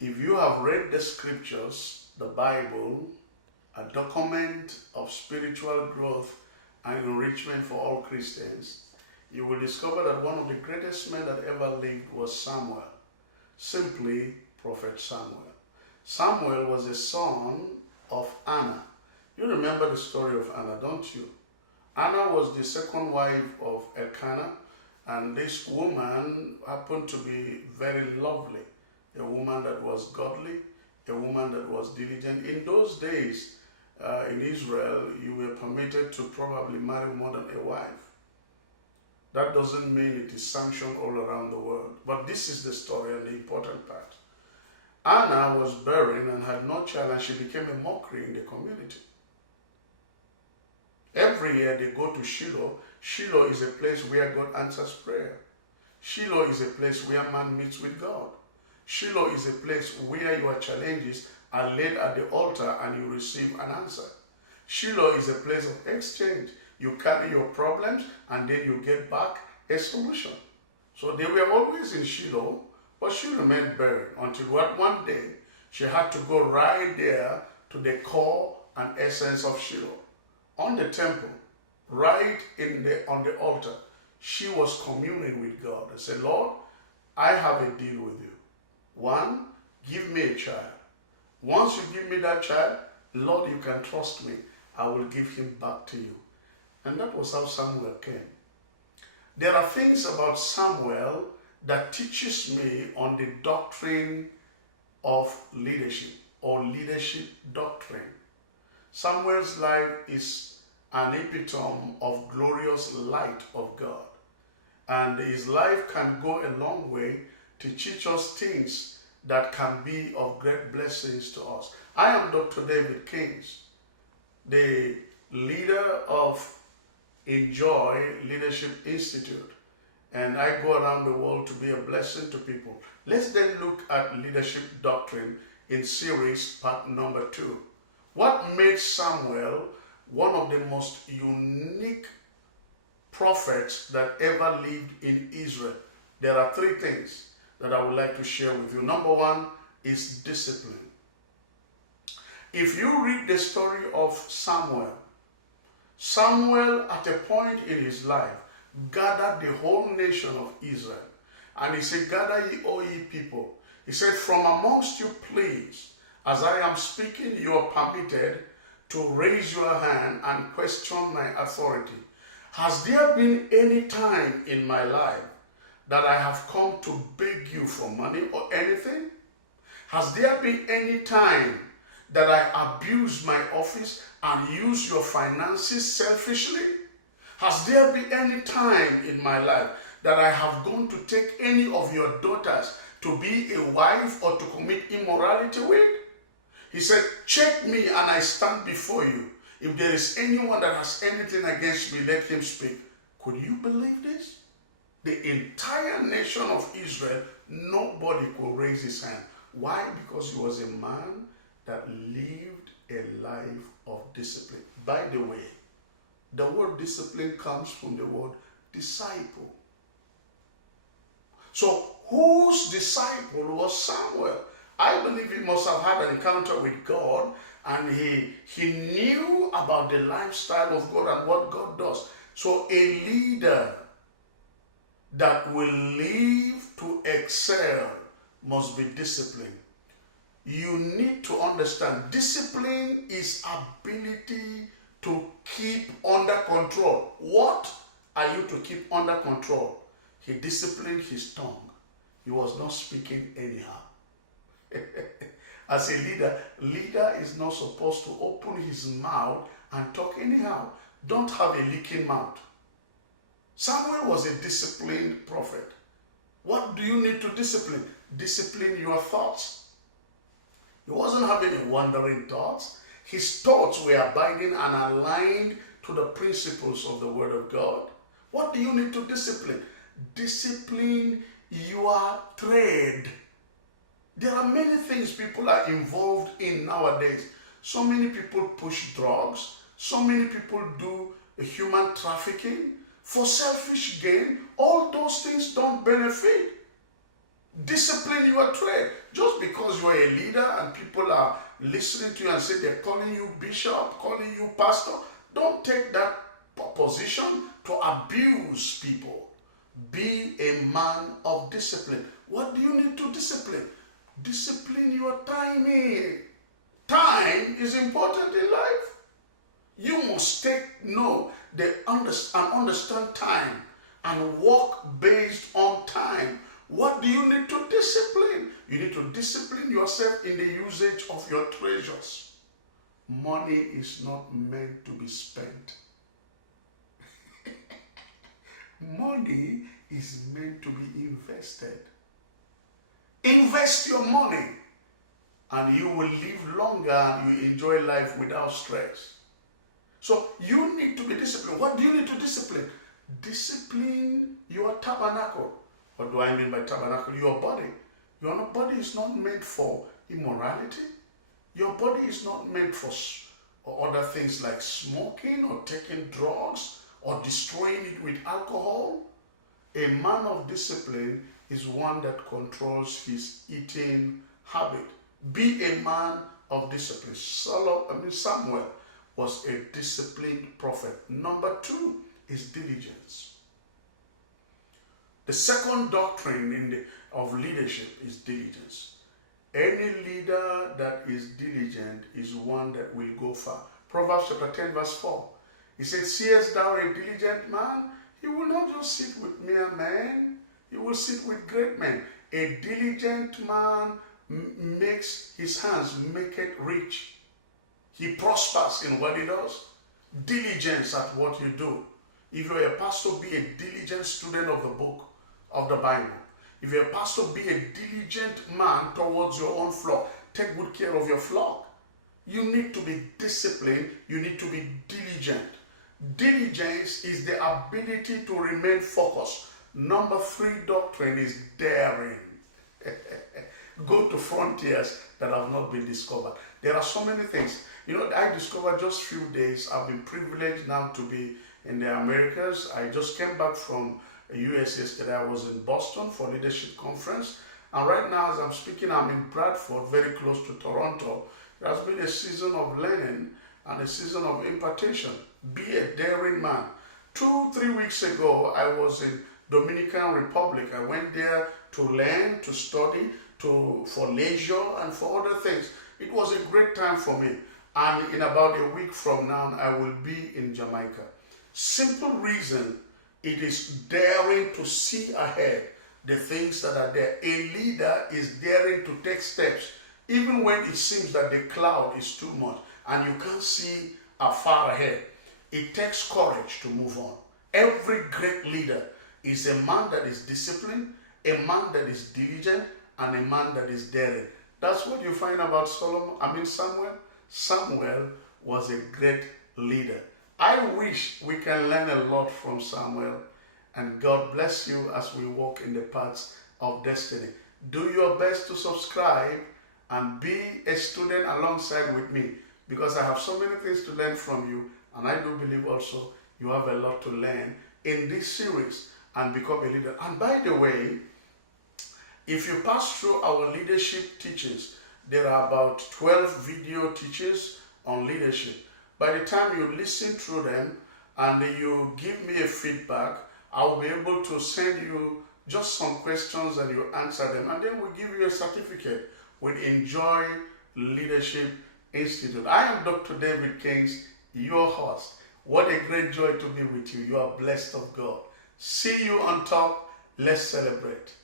If you have read the scriptures, the Bible, a document of spiritual growth and enrichment for all Christians, you will discover that one of the greatest men that ever lived was Samuel, simply Prophet Samuel. Samuel was a son of Anna. You remember the story of Anna, don't you? Anna was the second wife of Elkanah, and this woman happened to be very lovely, a woman that was godly, a woman that was diligent. In those days, in Israel, you were permitted to probably marry more than a wife. That doesn't mean it is sanctioned all around the world. But this is the story and the important part. Anna was barren and had no child, and she became a mockery in the community. Every year they go to Shiloh. Shiloh is a place where God answers prayer. Shiloh is a place where man meets with God. Shiloh is a place where your challenges are laid at the altar and you receive an answer. Shiloh is a place of exchange. You carry your problems and then you get back a solution. So they were always in Shiloh, but she remained barren until one day she had to go right there to the core and essence of Shiloh. On the temple, right on the altar, she was communing with God and said, Lord, I have a deal with you. One, give me a child. Once you give me that child, Lord, you can trust me. I will give him back to you. And that was how Samuel came. There are things about Samuel that teaches me on the doctrine of leadership or leadership doctrine. Samuel's life is an epitome of glorious light of God. And his life can go a long way to teach us things that can be of great blessings to us. I am Dr. David Kings, the leader of Enjoy Leadership Institute, and I go around the world to be a blessing to people. Let's then look at leadership doctrine in series part number 2. What made Samuel one of the most unique prophets that ever lived in Israel? There are 3 things that I would like to share with you. Number 1 is discipline. If you read the story of Samuel at a point in his life gathered the whole nation of Israel. And he said, gather ye, all ye people. He said, from amongst you, please, as I am speaking, you are permitted to raise your hand and question my authority. Has there been any time in my life that I have come to beg you for money or anything? Has there been any time that I abuse my office and use your finances selfishly? Has there been any time in my life that I have gone to take any of your daughters to be a wife or to commit immorality with? He said, check me and I stand before you. If there is anyone that has anything against me, let him speak. Could you believe this? The entire nation of Israel, nobody could raise his hand. Why? Because he was a man that lived a life of discipline. By the way, the word discipline comes from the word disciple. So whose disciple was Samuel? I believe he must have had an encounter with God, and he knew about the lifestyle of God and what God does. So a leader that will live to excel must be disciplined. You need to understand, discipline is ability to keep under control. What are you to keep under control? He disciplined his tongue. He was not speaking anyhow. As a leader is not supposed to open his mouth and talk anyhow. Don't have a leaking mouth. Samuel was a disciplined prophet. What do you need to discipline? Discipline your thoughts. He wasn't having a wandering thoughts. His thoughts were abiding and aligned to the principles of the Word of God. What do you need to discipline? Discipline your trade. There are many things people are involved in nowadays. So many people push drugs. So many people do human trafficking for selfish gain. All those things don't benefit. Discipline your trade. Just because you are a leader and people are listening to you and say they're calling you bishop, calling you pastor, don't take that position to abuse people. Be a man of discipline. What do you need to discipline? Discipline your timing. Time is important in life. You must understand time and walk based on time. What do you need to discipline? You need to discipline yourself in the usage of your treasures. Money is not meant to be spent. Money is meant to be invested. Invest your money and you will live longer and you enjoy life without stress. So you need to be disciplined. What do you need to discipline? Discipline your tabernacle. What do I mean by tabernacle? Your body. Your body is not meant for immorality. Your body is not meant for other things like smoking or taking drugs or destroying it with alcohol. A man of discipline is one that controls his eating habit. Be a man of discipline. Samuel was a disciplined prophet. Number 2 is diligence. The second doctrine of leadership is diligence. Any leader that is diligent is one that will go far. Proverbs chapter 10 verse 4. He says, seest thou a diligent man? He will not just sit with mere men. He will sit with great men. A diligent man makes his hands make it rich. He prospers in what he does. Diligence at what you do. If you're a pastor, be a diligent student of the book of the Bible. If you're a pastor, be a diligent man towards your own flock. Take good care of your flock. You need to be disciplined. You need to be diligent. Diligence is the ability to remain focused. Number 3 doctrine is daring. Go to frontiers that have not been discovered. There are so many things. I discovered just few days. I've been privileged now to be in the Americas. I just came back from the US yesterday. I was in Boston for leadership conference. And right now as I'm speaking, I'm in Bradford, very close to Toronto. There has been a season of learning and a season of impartation. Be a daring man. 2-3 weeks ago, I was in Dominican Republic. I went there to learn, to study, for leisure and for other things. It was a great time for me. And in about a week from now, I will be in Jamaica. Simple reason, it is daring to see ahead the things that are there. A leader is daring to take steps, even when it seems that the cloud is too much and you can't see far ahead. It takes courage to move on. Every great leader is a man that is disciplined, a man that is diligent, and a man that is daring. That's what you find about Samuel. Samuel was a great leader. I wish we can learn a lot from Samuel, and God bless you as we walk in the paths of destiny. Do your best to subscribe and be a student alongside with me, because I have so many things to learn from you, and I do believe also you have a lot to learn in this series and become a leader. And by the way, if you pass through our leadership teachings, there are about 12 video teachings on leadership. By the time you listen through them and you give me a feedback, I'll be able to send you just some questions and you answer them, and then we'll give you a certificate with Enjoy Leadership Institute. I am Dr. David Kings, your host. What a great joy to be with you. You are blessed of God. See you on top. Let's celebrate.